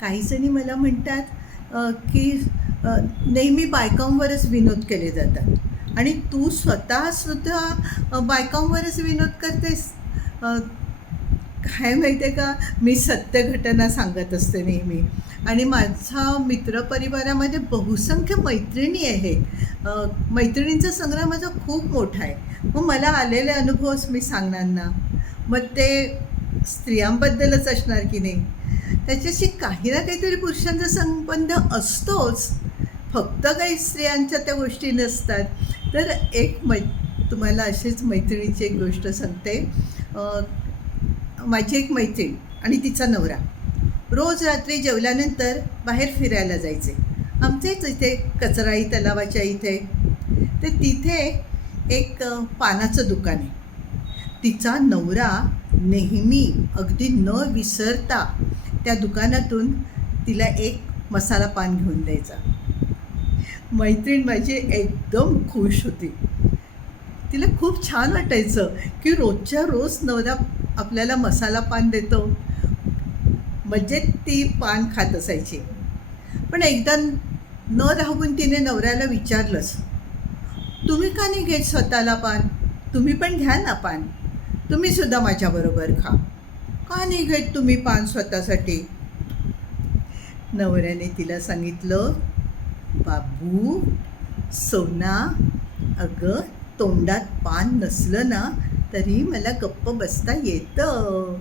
काही जणी मला म्हणतात की नेहमी बायकांवरच विनोद केले जातात. आणि तू स्वतःसुद्धा बायकांवरच विनोद करतेस? काय माहिती आहे का? मी सत्य घटना सांगत असते नेहमी. आणि माझा मित्रपरिवारामध्ये बहुसंख्य मैत्रिणी आहेत. मैत्रिणींचा संग्रह माझा खूप मोठा आहे. मग मला आलेले अनुभवच मी सांगणार ना? मग ते स्त्रियांबद्दलच असणार की नाही? त्याच्याशी काही ना काहीतरी पुरुषांचा संबंध असतोच. फक्त काही स्त्रियांच्या त्या गोष्टी नसतात. तर एक मै तुम्हाला अशीच मैत्रिणीची एक गोष्ट सांगते. माझी एक मैत्रीण आणि तिचा नवरा. रोज रात्री जेवल्यानंतर बाहेर फिरायला जायचे. आमचेच इथे कचराई तलावाच्या इथे. तर तिथे एक पानाचं दुकान आहे. तिचा नवरा नेहमी अगदी न विसरता त्या दुकानातून तिला एक मसाला पान घेऊन द्यायचा. मैत्रीण माझी एकदम खुश होती. तिला खूप छान वाटायचं की रोजच्या रोज नवरा आपल्याला मसाला पान देतो. मजेत ती पान खात असायची. पण एकदा न राहून तिने नवऱ्याला विचारलंच तुम्ही का नाही घेत स्वतःला पान? तुम्ही पण घ्या ना पान. तुम्ही सुद्धा माझ्याबरोबर खा. का नाही घेत तुम्ही पान स्वतःसाठी? नवऱ्याने तिला सांगितलं बाबू सोना अगं तोंडात पान नसलं ना तरी मला गप्प बसता येतं.